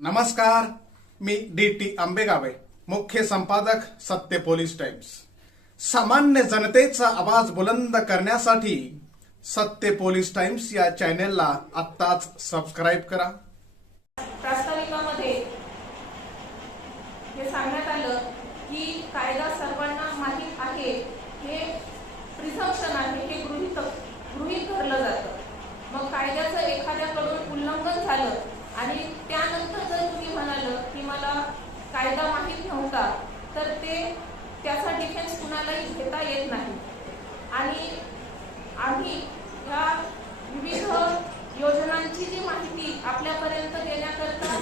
नमस्कार मी D T आंबेगावे मुख्य संपादक सत्य पोलीस टाइम्स. सामान्य जनतेचा आवाज बुलंद करण्यासाठी सत्य पोलीस टाइम्स या चॅनेलला आत्ताच सबस्क्राईब करा. प्रास्ताविकामध्ये हे सांगण्यात आलं की कायदा सर्वांना माहीत आहे हे प्रिझम्पशन आहे हे गृहित गृहित धरलं जातं. मग कायद्याचं एखाद्याकडून उल्लंघन झालं आणि त्यानंतर जर तुम्ही म्हणाल की मला कायदा माहीत नव्हता तर ते त्याचा डिफेन्स कुणालाही घेता येत नाही. आणि आम्ही या विविध योजनांची जी माहिती आपल्यापर्यंत देण्याकरता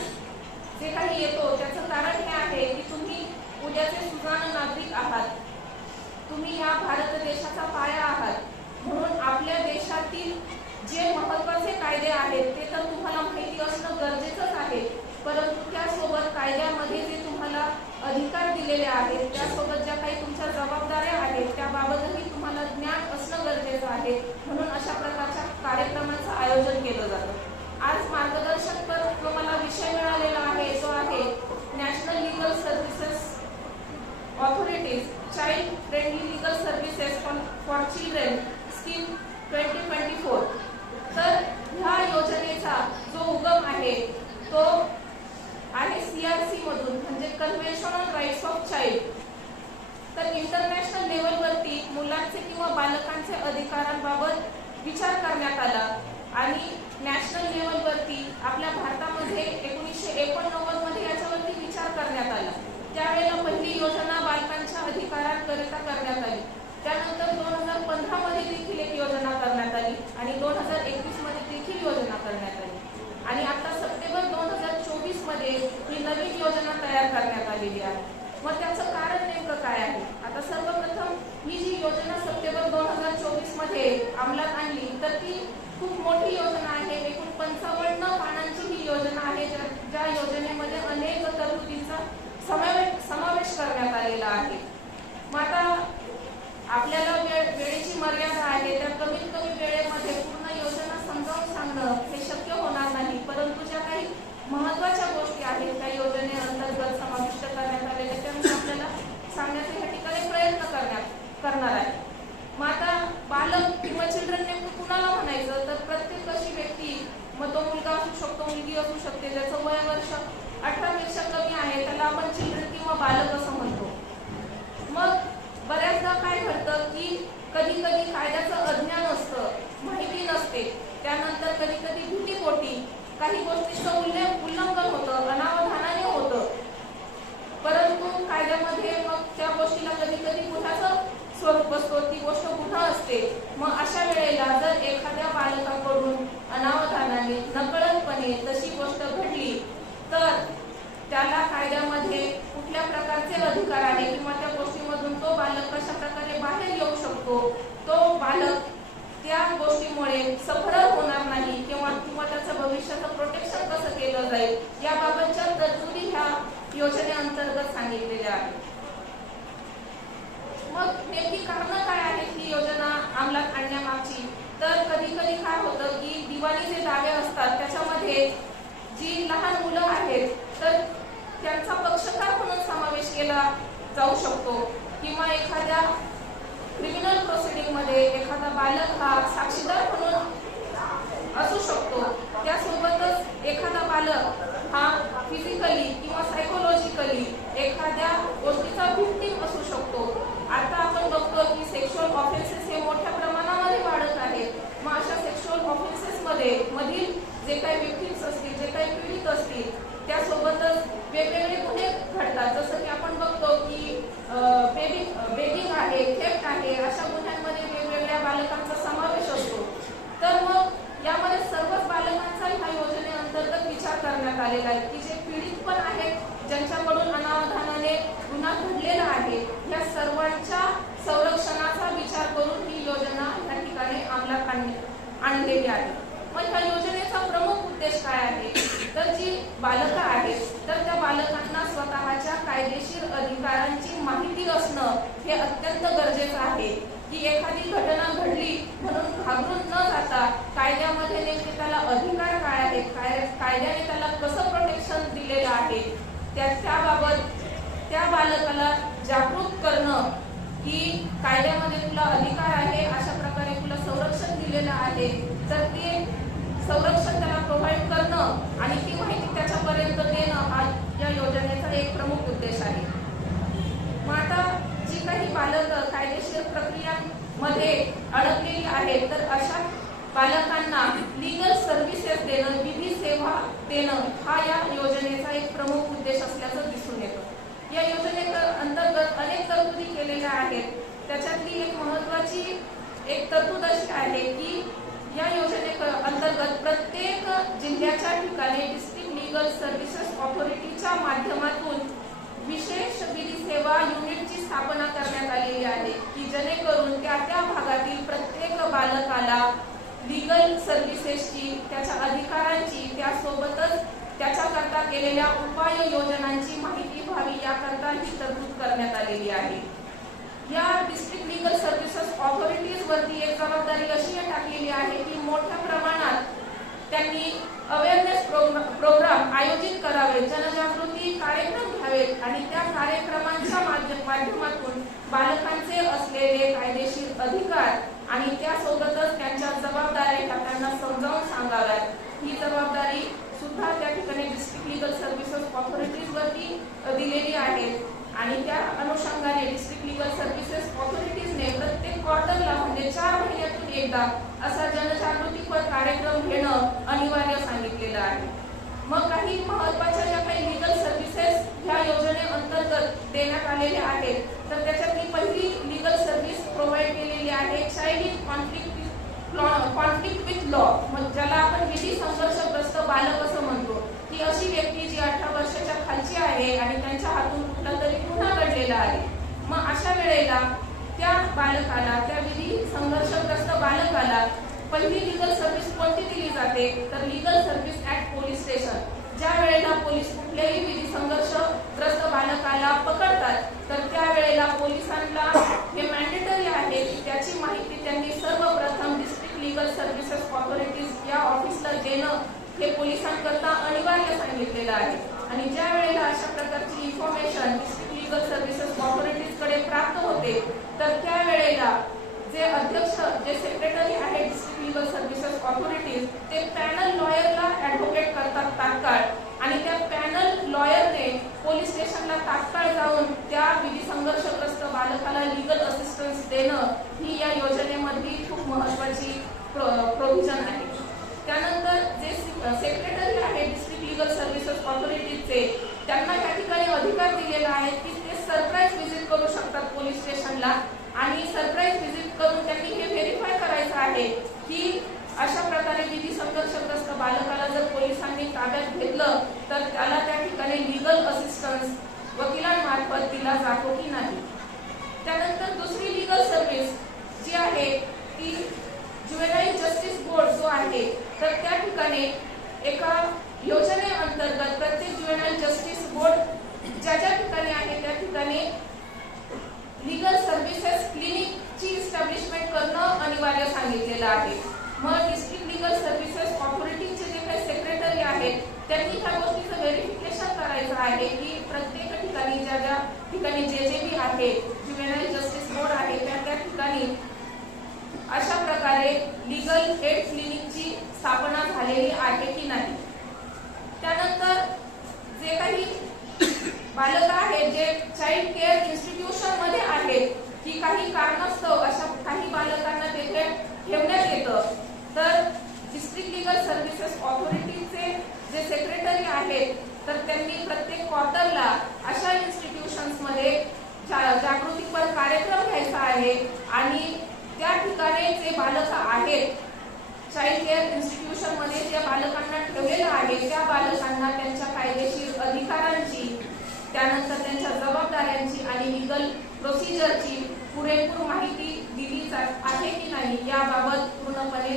जे काही येतो त्याचं कारण हे आहे की तुम्ही उद्याचे सुजाण नागरिक आहात तुम्ही या भारत देशाचा पाया आहात म्हणून आपल्या देशातील जे महत्त्वाचे कायदे आहेत ते तर तुम्हाला माहिती असणं गरजेचंच आहे परंतु त्यासोबत कायद्यामध्ये जे तुम्हाला दिलेले आहेत. त्यासोबत ज्या काही तुमच्या जबाबदाऱ्या आहेत त्याबाबतही तुम्हाला ज्ञान असणं गरजेचं आहे. म्हणून अशा प्रकारच्या कार्यक्रमाचं आयोजन केलं जातं आज मार्गदर्शकपर जो मला विषय मिळालेला आहे तो आहे national legal services authorities child friendly legal services for children scheme twenty twenty four तर ह्या योजनेचा जो उगम आहे तो आहे सीआरसी मधून म्हणजे कन्व्हेन्शन ऑन राईट्स तर इंटरनॅशनल लेवलवरती मुलांचे किंवा बालकांचे अधिकारांबाबत विचार करण्यात आला. आणि नॅशनल लेवलवरती आपल्या भारतामध्ये एकोणीसशे एकोणनव्वदमध्ये याच्यावरती विचार करण्यात आला. त्यावेळेला पहिली योजना बालकांच्या अधिकारांकरिता करण्यात आली. त्यानंतर दोन हजार पंधरा मध्ये देखील एक योजना करण्यात आली आणि दोन हजार एकवीसमध्ये देखील योजना करण्यात आली आणि आता सप्टेंबर दोन हजार चोवीसमध्ये ही नवीन योजना तयार करण्यात आलेली आहे मग त्याचं कारण नेमकं काय आहे आता सर्वप्रथम ही जी योजना सप्टेंबर दोन हजार चोवीसमध्ये अंमलात आणली तर ती खूप मोठी योजना आहे एकूण पंचावन्न पानांची ही योजना आहे ज्या ज्या योजनेमध्ये अनेक तरतुदींचा समावेश समावेश करण्यात आलेला आहे मग आता आपल्याला वेळ वेळेची मर्यादा आहे त्या कमीत कमी वेळेमध्ये पूर्ण योजना समजावून सांगणं हे शक्य होणार नाही परंतु ज्या काही महत्त्वाच्या गोष्टी आहेत त्या योजनेअंतर्गत समाविष्ट करण्यात आलेल्या त्या मी आपल्याला सांगण्याचा या ठिकाणी प्रयत्न करण्यात करणार आहे मग आता बालक किंवा चिल्ड्रन नेमकं कुणाला म्हणायचं तर प्रत्येक अशी व्यक्ती मग तो मुलगा असू शकतो मुलगी असू शकते ज्याचं वय वर्ष अठरा पेक्षा कमी आहे त्याला आपण चिल्ड्रन किंवा बालक असं म्हणतो मग बऱ्याचदा काय घडतं की कधी कधी कायद्याचं अज्ञान असतं माहिती नसते. त्यानंतर कधी कधी भीतीपोटी काही गोष्टीचं उल्लेख उल्लंघन होतं अनावधानाने होतं. परंतु कायद्यामध्ये मग त्या गोष्टीला कधी कधी गुन्ह्याचं स्वरूप असतो ती गोष्ट गुन्हा असते? मग अशा वेळेला जर एखाद्या बालकाकडून अनावधानाने नकळतपणे तशी गोष्ट घडली तर त्याला कायद्यामध्ये कुठल्या प्रकारचे अधिकार आहे किंवा त्या गोष्टीमधून तो बालक कशा प्रकारे बाहेर येऊ शकतो? तो बालक त्या गोष्टीमुळे सफर होणार नाही किंवा किंवा त्याचं भविष्याचं प्रोटेक्शन कसं केलं जाईल? याबाबतच्या तरतुदी ह्या योजनेअंतर्गत सांगितलेल्या आहेत. मग नेमकी कारणं काय आहेत ही योजना अंमलात आणण्यामागची? तर कधी कधी काय होतं की दिवाळीचे जे दावे असतात त्याच्यामध्ये जी लहान मुलं आहेत तर त्यांचा पक्षकार म्हणून समावेश केला जाऊ शकतो. किंवा एखाद्या क्रिमिनल प्रोसिडिंगमध्ये एखादा बालक हा साक्षीदार म्हणून असू शकतो. त्यासोबतच एखादा बालक हा फिजिकली किंवा सायकोलॉजिकली एखाद्या गोष्टीचा व्हिक्टीम असू शकतो. आता आपण बघतो की सेक्शुअल ऑफेन्सेस हे मोठ्या प्रमाणामध्ये वाढत आहेत. मग अशा सेक्शुअल ऑफेन्सेसमध्ये मधील जे काही विक्टिम्स असतील जे काही पीडित असतील त्यासोबतच वेगवेगळे गुन्हे घडतात. जसं की आपण बघतो की बेबी बेबिंग आहे थेफ्ट आहे अशा गुन्ह्यांमध्ये वेगवेगळ्या बालकांचा समावेश असतो. तर मग यामध्ये सर्वच बालकांचा ह्या योजनेअंतर्गत विचार करण्यात आलेला आहे की जे पीडित पण आहेत ज्यांच्याकडून अनावधानाने गुन्हा घडलेला आहे या सर्वांच्या संरक्षणाचा विचार करून ही योजना या ठिकाणी अंमलात आणली- आणलेली आहे. मग ह्या योजनेचा प्रमुख उद्देश काय आहे? तर जी बालकं आहेत तर त्या बालकांना स्वतःच्या कायदेशीर अधिकारांची माहिती असणं हे अत्यंत गरजेचं आहे. की एखादी घटना घडली म्हणून घाबरून न जाता कायद्यामध्ये नेमके त्याला अधिकार काय आहेत काय कायद्याने त्याला कसं प्रोटेक्शन आहे त्या त्याबाबत त्या बालकाला जागरूक करणं की कायद्यामध्ये तुला अधिकार आहे अशा प्रकारे तुला संरक्षण दिलेलं आहे तर ते संरक्षण त्याला प्रोव्हाइड करणं आणि ती माहिती त्याच्यापर्यंत देणं हा या योजनेचा एक प्रमुख उद्देश आहे. मग आता जी काही बालक कायदेशीर प्रक्रियांमध्ये अडकलेली आहेत तर अशा बालकांना लिगल सर्व्हिसेस देणं विधी सेवा देणं हा या योजनेचा एक प्रमुख उद्देश असल्याचं दिसून येतं. या योजने अंतर्गत अनेक तरतुदी केलेल्या आहेत. त्याच्यातली एक महत्वाची एक तरतूद अशी आहे की या योजने अंतर्गत प्रत्येक जिल्ह्याच्या ठिकाणी डिस्ट्रिक्ट लिगल सर्व्हिसेस ऑथॉरिटीच्या माध्यमातून विशेष विधी सेवा युनिटची स्थापना करण्यात आलेली आहे. की जेणेकरून त्या त्या भागातील प्रत्येक बालकाला लीगल सर्व्हिसेसची त्याच्या अधिकारांची त्यासोबतच त्याच्याकरता केलेल्या उपाय योजनांची माहिती व्हावी याकरता ही तरतूद करण्यात आलेली आहे. या डिस्ट्रिक्ट लीगल सर्व्हिसेस ऑथॉरिटीज वरती एक जबाबदारी अशी टाकलेली आहे की मोठ्या प्रमाणात त्यांनी अवेअरनेस प्रोग्राम आयोजित करावे जनजागृती कार्यक्रम घ्यावेत आणि त्या कार्यक्रमांच्या माध्यमातून बालकांचे असलेले कायदेशीर अधिकार आणि त्यासोबतच त्यांच्या जबाबदाऱ्या त्यांना समजावून सांगाव्यात. ही जबाबदारी सुद्धा त्या ठिकाणी डिस्ट्रिक्ट लीगल सर्व्हिसेस ऑथॉरिटीज वरती दिलेली आहे. आणि त्या अनुषंगाने डिस्ट्रिक्ट लीगल सर्व्हिसेस ऑथॉरिटीजने प्रत्येक क्वार्टरला म्हणजे चार महिन्यातून एकदा असा जनजागृतीपर कार्यक्रम घेणं अनिवार्य सांगितलेलं आहे. मग काही महत्त्वाच्या ज्या काही लिगल सर्व्हिसेस ह्या योजने अंतर्गत देण्यात आलेल्या आहेत तर त्याच्यातली पहिली लिगल सर्व्हिस प्रोव्हाइड केलेली आहे child in conflict conflict with law ज्याला आपण विधी संघर्षग्रस्त बालक असं म्हणतो की अशी व्यक्ती जी अठरा वर्षाच्या खालची आहे आणि त्यांच्या हातून कुठला तरी गुन्हा आहे. मग अशा वेळेला त्या बालकाला त्या विधी संघर्षग्रस्त बालकाला पहिली लिगल सर्व्हिस कोणती दिली जाते? तर legal service at police station ज्या वेळेला पोलीस कुठल्याही विधी संघर्षग्रस्त बालकाला पकडतात तर त्यावेळेला पोलिसांना हे मॅन्डेटरी आहे की त्याची माहिती त्यांनी सर्वप्रथम डिस्ट्रिक्ट लिगल सर्व्हिसेस ऑथॉरिटीज या ऑफिसला देणं हे पोलिसांकरता अनिवार्य सांगितलेलं आहे. आणि ज्या वेळेला अशा प्रकारची इन्फॉर्मेशन डिस्ट्रिक्ट सर्व्हिसेस कॉपरेटिव्हकडे प्राप्त होते तर त्या वेळेला जे अध्यक्ष जे सेक्रेटरी आहे डिस्ट्रिक्ट लिगल सर्व्हिसेस कॉपरेटिव्ह ते पॅनल लॉयरला ॲडव्होकेट करतात तात्काळ. आणि त्या पॅनल लॉयरने पोलीस स्टेशनला तात्काळ जाऊन त्या विधी संघर्षग्रस्त बालकाला लिगल असिस्टन्स देणं ही या योजनेमधली खूप महत्वाची प्रोव्हिजन आहे. त्यानंतर जे सेक्रेटरी आहे डिस्ट्रिक्ट लिगल सर्व्हिसेस ऑथॉरिटीजचे त्यांना या ठिकाणी अधिकार दिलेला आहे की सरप्राईज व्हिजिट करू शकतात पोलीस स्टेशनला आणि सरप्राईज व्हिजिट करून त्यांनी हे व्हेरीफाय करायचं आहे की अशा प्रकारे विधी संघर्षग्रस्त बालकाला जर पोलिसांनी ताब्यात घेतलं तर त्याला त्या ठिकाणी लिगल असिस्टन्स वकिलांमार्फत दिला जातो की नाही त्यानंतर दुसरी लिगल सर्व्हिस जी आहे ती ज्युएनाईल जस्टिस बोर्ड जो आहे तर त्या ठिकाणी एका योजनेअंतर्गत प्रत्येक ज्युएनाईल जस्टिस बोर्ड ज्या ज्या ठिकाणी आहे त्या ठिकाणी लिगल सर्व्हिसेस क्लिनिकची इस्टॅब्लिशमेंट करणं अनिवार्य सांगितलेलं आहे मग डिस्ट्रिक्ट लिगल सर्व्हिसेस ऑथॉरिटीचे जे काही सेक्रेटरी आहेत त्यांनी ह्या गोष्टीचं व्हेरिफिकेशन करायचं आहे की प्रत्येक ठिकाणी ज्या ज्या ठिकाणी जे जे बी आहे ज्युएनाईल जस्टिस बोर्ड आहे त्या त्या ठिकाणी अशा प्रकारे लिगल एड क्लिनिकची स्थापना झालेली आहे की नाही? त्यानंतर जे काही बालक आहेत जे चाइल्ड केअर इन्स्टिट्यूशनमध्ये आहेत की काही कारणास्तव अशा काही बालकांना तेथे ठेवण्यात येतं. तर डिस्ट्रिक्ट लिगल सर्व्हिसेस ऑथॉरिटीचे जे सेक्रेटरी आहेत तर त्यांनी प्रत्येक क्वार्टरला अशा इन्स्टिट्यूशन्समध्ये जागृतीपर कार्यक्रम घ्यायचा आहे. आणि त्या ठिकाणी जे बालक आहेत चाइल्ड केअर इन्स्टिट्यूशनमध्ये ज्या बालकांना ठेवलेलं आहे त्या बालकांना त्यांच्या कायदेशीर अधिकारांची त्यानंतर त्यांच्या जबाबदाऱ्यांची आणि लिगल प्रोसिजरची पुरेपूर माहिती दिली जात आहे की नाही याबाबत पूर्णपणे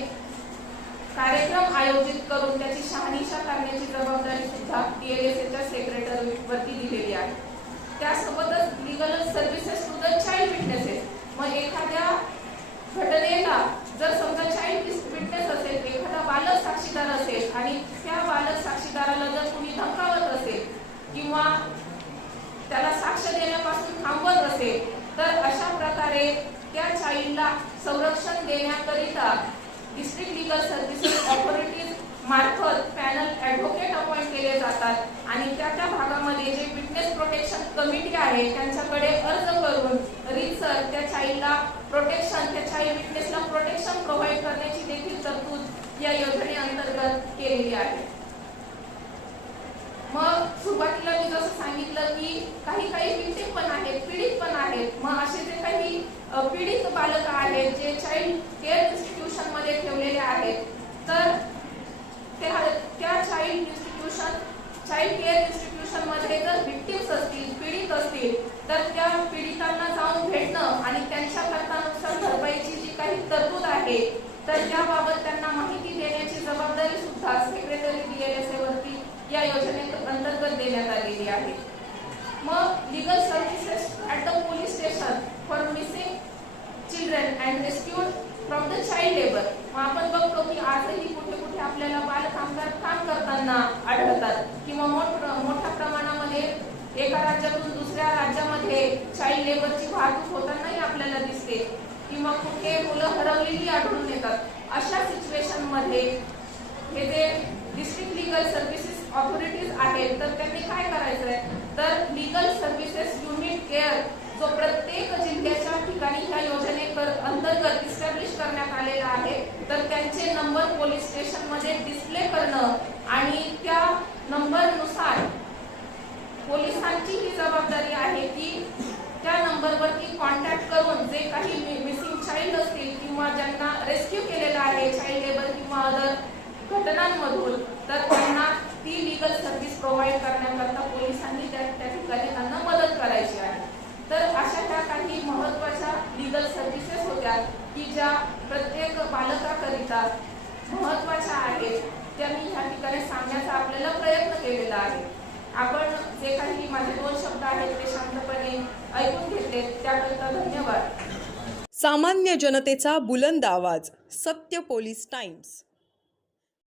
कार्यक्रम आयोजित करून त्याची शहानिशा करण्याची जबाबदारी सुद्धा डीएलएसच्या सेक्रेटरी घटनेला जर समजा चाइल्ड विटनेस असेल एखादा बालक साक्षीदार असेल आणि त्या बालक साक्षीदाराला जर कोणी धमकावत असेल किंवा त्याला साक्ष देण्यापासून थांबवत असेल तर अशा प्रकारे त्या चाइल्डला संरक्षण देण्याकरिता डिस्ट्रिक्ट लीगल सर्व्हिसेस ऑथॉरिटीज मार्फत पॅनल ॲडव्होकेट अपॉइंट केले जातात. आणि त्या त्या भागामध्ये जे विटनेस प्रोटेक्शन कमिटी आहे त्यांच्याकडे अर्ज करून रीतसर त्या चाइल्डला प्रोटेक्शन त्या चाईल्ड विटनेसला प्रोटेक्शन प्रोव्हाइड करण्याची देखील तरतूद या योजनेअंतर्गत केलेली आहे. मग सुरुवातीला मी जसं सांगितलं की काही काही विक्टिम पण आहेत पीडित पण आहेत. मग असे जे काही पीडित बालक आहेत जे चाइल्ड केअर इन्स्टिट्यूशनमध्ये ठेवलेले आहेत तर त्या त्या चाइल्ड इन्स्टिट्यूशन चाइल्ड केअर इन्स्टिट्यूशनमध्ये जर विक्टिम्स असतील पीडित असतील तर त्या पीडितांना जाऊन भेटणं आणि त्यांच्याकरता नुकसान भरपाईची जी काही तरतूद आहे तर त्याबाबत त्यांना माहिती देण्याची जबाबदारी सुद्धा सेक्रेटरी डीएलएसए वरती या योजनेत अंतर्गत देण्यात आलेली आहे. मग legal services at the police station for missing children and rescued from the child labour मग आपण बघतो की आजही कुठे कुठे आपल्याला बाल कामगार काम करताना आढळतात. किंवा मोठ मोठ्या प्रमाणामध्ये एका राज्यातून दुसऱ्या राज्यामध्ये चाइल्ड लेबरची वाहतूक होतानाही आपल्याला दिसते. किंवा कुठे मुलं हरवलेली आढळून येतात. अशा सिच्युएशनमध्ये हे जे डिस्ट्रिक्ट लिगल सर्व्हिसेस ऑथॉरिटीज आहेत तर त्यांनी काय करायचं आहे तर लिगल सर्व्हिसेस युनिट केअर जो प्रत्येक जिल्ह्याच्या ठिकाणी ह्या योजनेकर अंतर्गत इस्टॅब्लिश करण्यात आलेला आहे तर त्यांचे नंबर पोलीस स्टेशनमध्ये डिस्प्ले करणं आणि त्या नंबरनुसार पोलिसांची ही जबाबदारी आहे की त्या नंबरवरती कॉन्टॅक्ट करून जे काही मिसिंग चाइल्ड असतील किंवा ज्यांना रेस्क्यू केलेला आहे चाइल्ड लेबर किंवा अदर घटनांमधून तर त्यांना ती लिगल सर्व्हिस प्रोव्हाइड करण्याकरता पोलिसांनी त्या ठिकाणी त्यांना मदत करायची आहे तर अशा ह्या काही महत्त्वाच्या लिगल सर्व्हिसेस होत्या की ज्या प्रत्येक पालकाकरिता महत्त्वाच्या आहेत त्या मी ह्या ठिकाणी सांगण्याचा आपल्याला प्रयत्न केलेला आहे. आपण जे काही माझे दोन शब्द आहेत ते शांतपणे ऐकून घेतले त्याकरिता धन्यवाद. सामान्य जनतेचा बुलंद आवाज सत्य पोलीस टाइम्स.